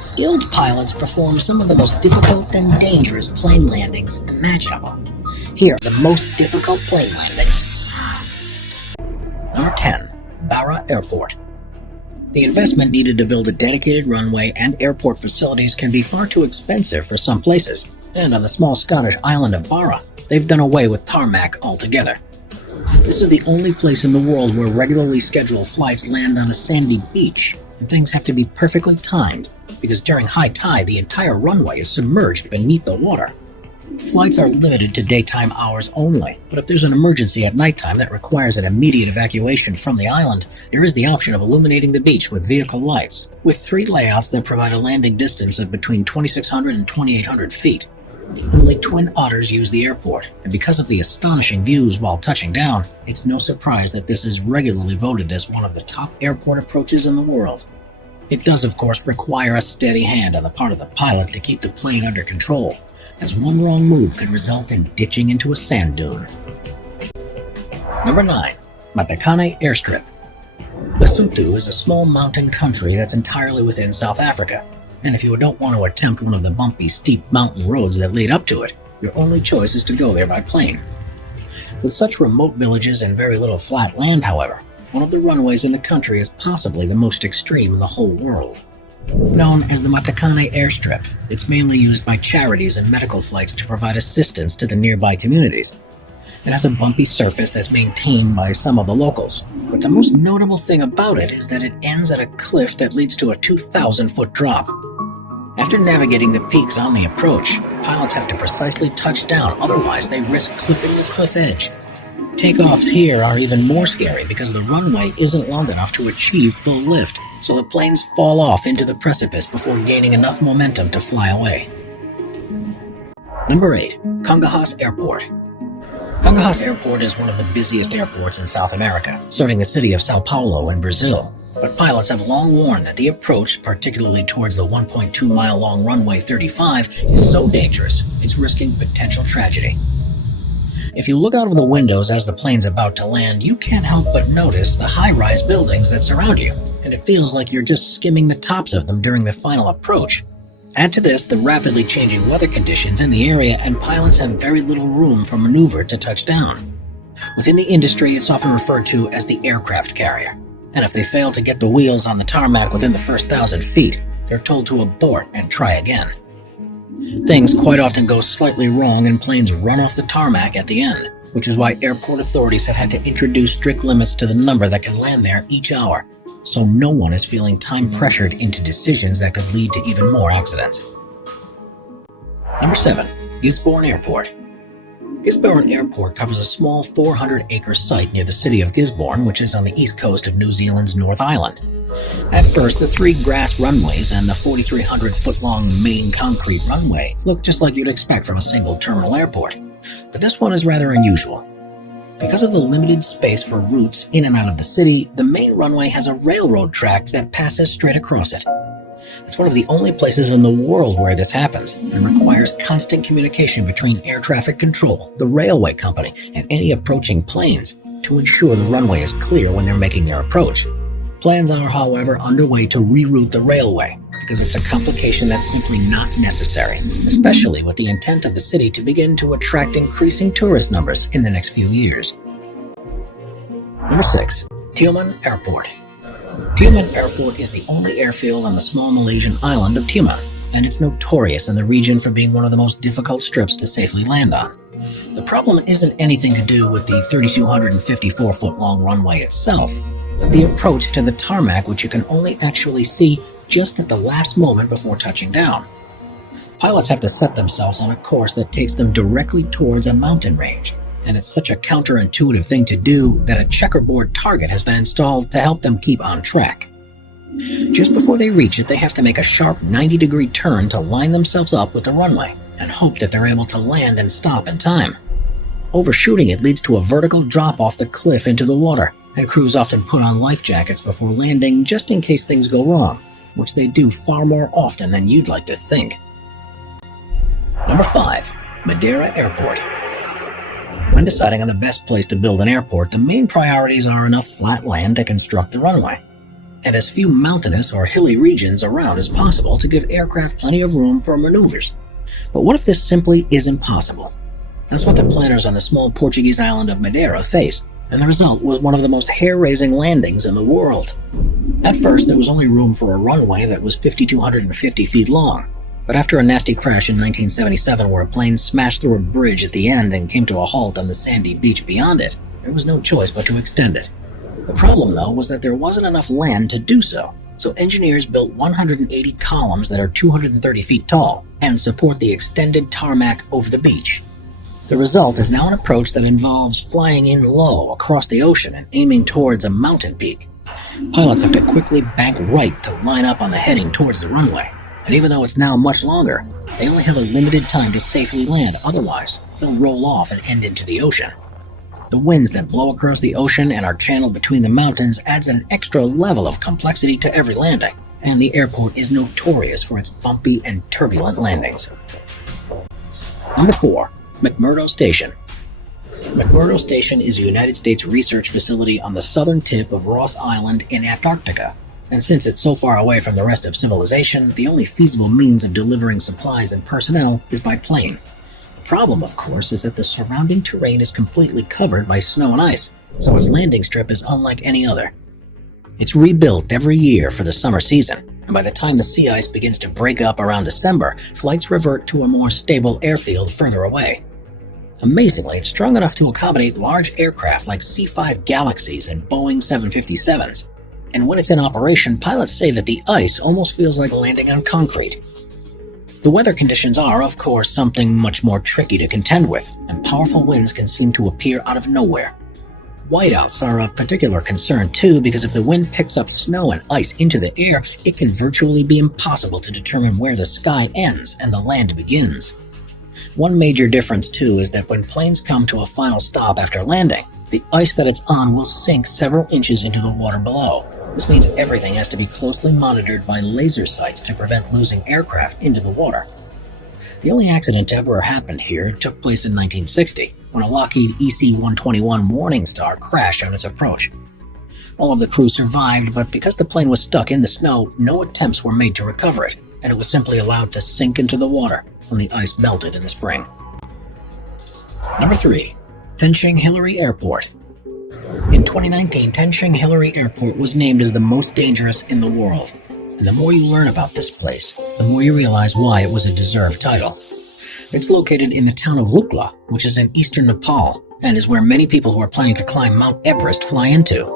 Skilled pilots perform some of the most difficult and dangerous plane landings imaginable. Here are the most difficult plane landings. Number 10. Barra Airport. The investment needed to build a dedicated runway and airport facilities can be far too expensive for some places, and on the small Scottish island of Barra, they've done away with tarmac altogether. This is the only place in the world where regularly scheduled flights land on a sandy beach, and things have to be perfectly timed, because during high tide the entire runway is submerged beneath the water. Flights are limited to daytime hours only, but if there's an emergency at nighttime that requires an immediate evacuation from the island, there is the option of illuminating the beach with vehicle lights, with 3 layouts that provide a landing distance of between 2,600 and 2,800 feet. Only Twin Otters use the airport, and because of the astonishing views while touching down, it's no surprise that this is regularly voted as one of the top airport approaches in the world. It does, of course, require a steady hand on the part of the pilot to keep the plane under control, as one wrong move could result in ditching into a sand dune. Number 9. Matekane Airstrip. Lesotho is a small mountain country that's entirely within South Africa, and if you don't want to attempt one of the bumpy, steep mountain roads that lead up to it, your only choice is to go there by plane. With such remote villages and very little flat land, however, one of the runways in the country is possibly the most extreme in the whole world. Known as the Matekane Airstrip, it's mainly used by charities and medical flights to provide assistance to the nearby communities. It has a bumpy surface that's maintained by some of the locals, but the most notable thing about it is that it ends at a cliff that leads to a 2,000-foot drop. After navigating the peaks on the approach, pilots have to precisely touch down, otherwise they risk clipping the cliff edge. Takeoffs here are even more scary because the runway isn't long enough to achieve full lift, so the planes fall off into the precipice before gaining enough momentum to fly away. Number 8. Congonhas Airport. Congonhas Airport is one of the busiest airports in South America, serving the city of Sao Paulo in Brazil. But pilots have long warned that the approach, particularly towards the 1.2-mile-long runway 35, is so dangerous, it's risking potential tragedy. If you look out of the windows as the plane's about to land, you can't help but notice the high-rise buildings that surround you, and it feels like you're just skimming the tops of them during the final approach. Add to this the rapidly changing weather conditions in the area, and pilots have very little room for maneuver to touch down. Within the industry, it's often referred to as the aircraft carrier. And if they fail to get the wheels on the tarmac within the first 1,000 feet, they're told to abort and try again. Things quite often go slightly wrong and planes run off the tarmac at the end, which is why airport authorities have had to introduce strict limits to the number that can land there each hour, so no one is feeling time pressured into decisions that could lead to even more accidents. Number 7. Gisborne Airport. Gisborne Airport covers a small 400-acre site near the city of Gisborne, which is on the east coast of New Zealand's North Island. At first, the 3 grass runways and the 4,300-foot-long main concrete runway look just like you'd expect from a single terminal airport. But this one is rather unusual. Because of the limited space for routes in and out of the city, the main runway has a railroad track that passes straight across it. It's one of the only places in the world where this happens and requires constant communication between air traffic control, the railway company, and any approaching planes to ensure the runway is clear when they're making their approach. Plans are, however, underway to reroute the railway because it's a complication that's simply not necessary, especially with the intent of the city to begin to attract increasing tourist numbers in the next few years. Number 6. Tioman Airport. Tioman Airport is the only airfield on the small Malaysian island of Tioman, and it's notorious in the region for being one of the most difficult strips to safely land on. The problem isn't anything to do with the 3,254-foot-long runway itself, but the approach to the tarmac, which you can only actually see just at the last moment before touching down. Pilots have to set themselves on a course that takes them directly towards a mountain range, and it's such a counterintuitive thing to do that a checkerboard target has been installed to help them keep on track. Just before they reach it, they have to make a sharp 90-degree turn to line themselves up with the runway and hope that they're able to land and stop in time. Overshooting it leads to a vertical drop off the cliff into the water, and crews often put on life jackets before landing just in case things go wrong, which they do far more often than you'd like to think. Number 5. Madeira Airport. When deciding on the best place to build an airport, the main priorities are enough flat land to construct the runway. and as few mountainous or hilly regions around as possible to give aircraft plenty of room for maneuvers. But what if this simply isn't possible? That's what the planners on the small Portuguese island of Madeira faced, and the result was one of the most hair-raising landings in the world. At first, there was only room for a runway that was 5,250 feet long, but after a nasty crash in 1977 where a plane smashed through a bridge at the end and came to a halt on the sandy beach beyond it, there was no choice but to extend it. The problem, though, was that there wasn't enough land to do so engineers built 180 columns that are 230 feet tall and support the extended tarmac over the beach. The result is now an approach that involves flying in low across the ocean and aiming towards a mountain peak. Pilots have to quickly bank right to line up on the heading towards the runway, and even though it's now much longer, they only have a limited time to safely land, otherwise they'll roll off and end into the ocean. The winds that blow across the ocean and are channeled between the mountains adds an extra level of complexity to every landing, and the airport is notorious for its bumpy and turbulent landings. Number 4. McMurdo Station. McMurdo Station is a United States research facility on the southern tip of Ross Island in Antarctica, and since it's so far away from the rest of civilization, the only feasible means of delivering supplies and personnel is by plane. The problem, of course, is that the surrounding terrain is completely covered by snow and ice, so its landing strip is unlike any other. It's rebuilt every year for the summer season, and by the time the sea ice begins to break up around December, flights revert to a more stable airfield further away. Amazingly, it's strong enough to accommodate large aircraft like C-5 Galaxies and Boeing 757s. And when it's in operation, pilots say that the ice almost feels like landing on concrete. The weather conditions are, of course, something much more tricky to contend with, and powerful winds can seem to appear out of nowhere. Whiteouts are a particular concern too, because if the wind picks up snow and ice into the air, it can virtually be impossible to determine where the sky ends and the land begins. One major difference too is that when planes come to a final stop after landing, the ice that it's on will sink several inches into the water below. This means everything has to be closely monitored by laser sights to prevent losing aircraft into the water. The only accident to ever happened here took place in 1960, when a Lockheed EC-121 Morningstar crashed on its approach. All of the crew survived, but because the plane was stuck in the snow, no attempts were made to recover it, and it was simply allowed to sink into the water when the ice melted in the spring. Number 3. Tenshing Hillary Airport. In 2019, Tenshing Hillary Airport was named as the most dangerous in the world. And the more you learn about this place, the more you realize why it was a deserved title. It's located in the town of Lukla, which is in eastern Nepal, and is where many people who are planning to climb Mount Everest fly into.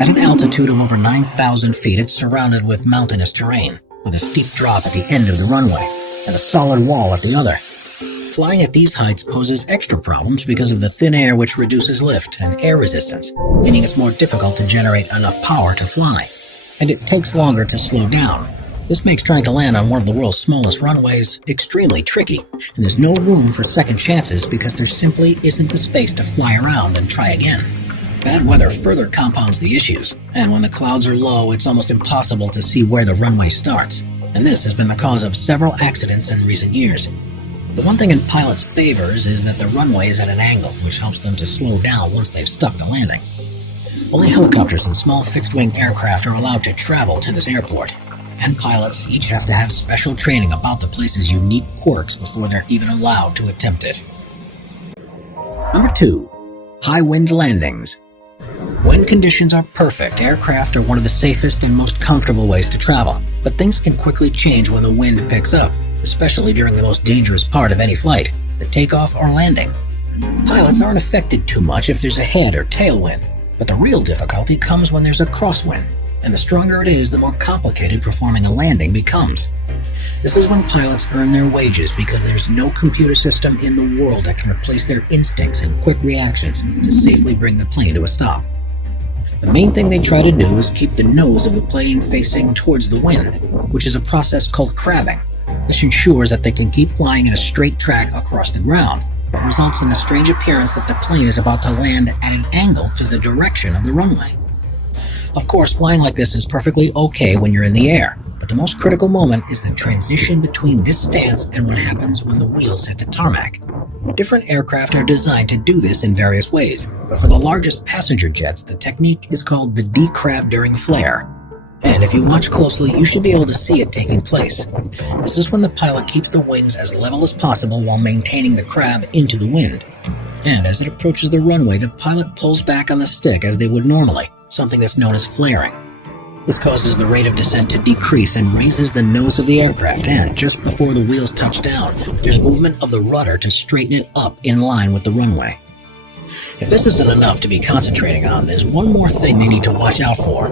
At an altitude of over 9,000 feet, it's surrounded with mountainous terrain, with a steep drop at the end of the runway, and a solid wall at the other. Flying at these heights poses extra problems because of the thin air, which reduces lift and air resistance, meaning it's more difficult to generate enough power to fly, and it takes longer to slow down. This makes trying to land on one of the world's smallest runways extremely tricky, and there's no room for second chances because there simply isn't the space to fly around and try again. Bad weather further compounds the issues, and when the clouds are low, it's almost impossible to see where the runway starts, and this has been the cause of several accidents in recent years. The one thing in pilots' favors is that the runway is at an angle, which helps them to slow down once they've stuck the landing. Only helicopters and small fixed-wing aircraft are allowed to travel to this airport, and pilots each have to have special training about the place's unique quirks before they're even allowed to attempt it. Number 2. High wind landings. When conditions are perfect, aircraft are one of the safest and most comfortable ways to travel, but things can quickly change when the wind picks up, especially during the most dangerous part of any flight, the takeoff or landing. Pilots aren't affected too much if there's a head or tailwind, but the real difficulty comes when there's a crosswind, and the stronger it is, the more complicated performing a landing becomes. This is when pilots earn their wages because there's no computer system in the world that can replace their instincts and quick reactions to safely bring the plane to a stop. The main thing they try to do is keep the nose of the plane facing towards the wind, which is a process called crabbing. This ensures that they can keep flying in a straight track across the ground, but results in the strange appearance that the plane is about to land at an angle to the direction of the runway. Of course, flying like this is perfectly okay when you're in the air, but the most critical moment is the transition between this stance and what happens when the wheels hit the tarmac. Different aircraft are designed to do this in various ways, but for the largest passenger jets, the technique is called the decrab during flare. And if you watch closely, you should be able to see it taking place. This is when the pilot keeps the wings as level as possible while maintaining the crab into the wind. And as it approaches the runway, the pilot pulls back on the stick as they would normally, something that's known as flaring. This causes the rate of descent to decrease and raises the nose of the aircraft, and just before the wheels touch down, there's movement of the rudder to straighten it up in line with the runway. If this isn't enough to be concentrating on, there's one more thing they need to watch out for.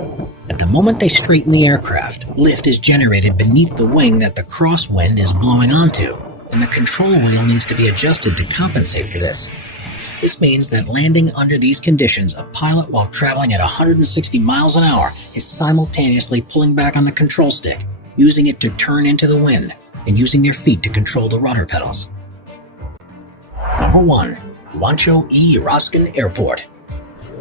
At the moment they straighten the aircraft, lift is generated beneath the wing that the crosswind is blowing onto, and the control wheel needs to be adjusted to compensate for this. This means that landing under these conditions, a pilot while traveling at 160 miles an hour is simultaneously pulling back on the control stick, using it to turn into the wind, and using their feet to control the rudder pedals. Number 1. Rancho y Raskin Airport.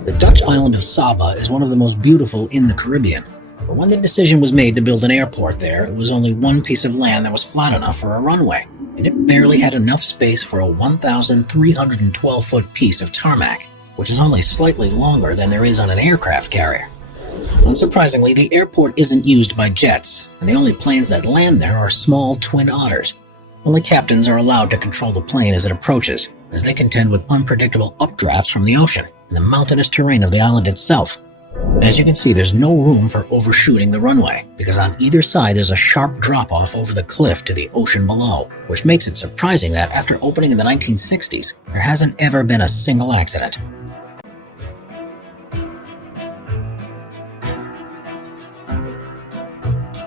The Dutch island of Saba is one of the most beautiful in the Caribbean. But when the decision was made to build an airport there, it was only one piece of land that was flat enough for a runway, and it barely had enough space for a 1,312-foot piece of tarmac, which is only slightly longer than there is on an aircraft carrier. Unsurprisingly, the airport isn't used by jets, and the only planes that land there are small twin otters. Only captains are allowed to control the plane as it approaches, as they contend with unpredictable updrafts from the ocean and the mountainous terrain of the island itself. As you can see, there's no room for overshooting the runway, because on either side there's a sharp drop-off over the cliff to the ocean below, which makes it surprising that after opening in the 1960s, there hasn't ever been a single accident.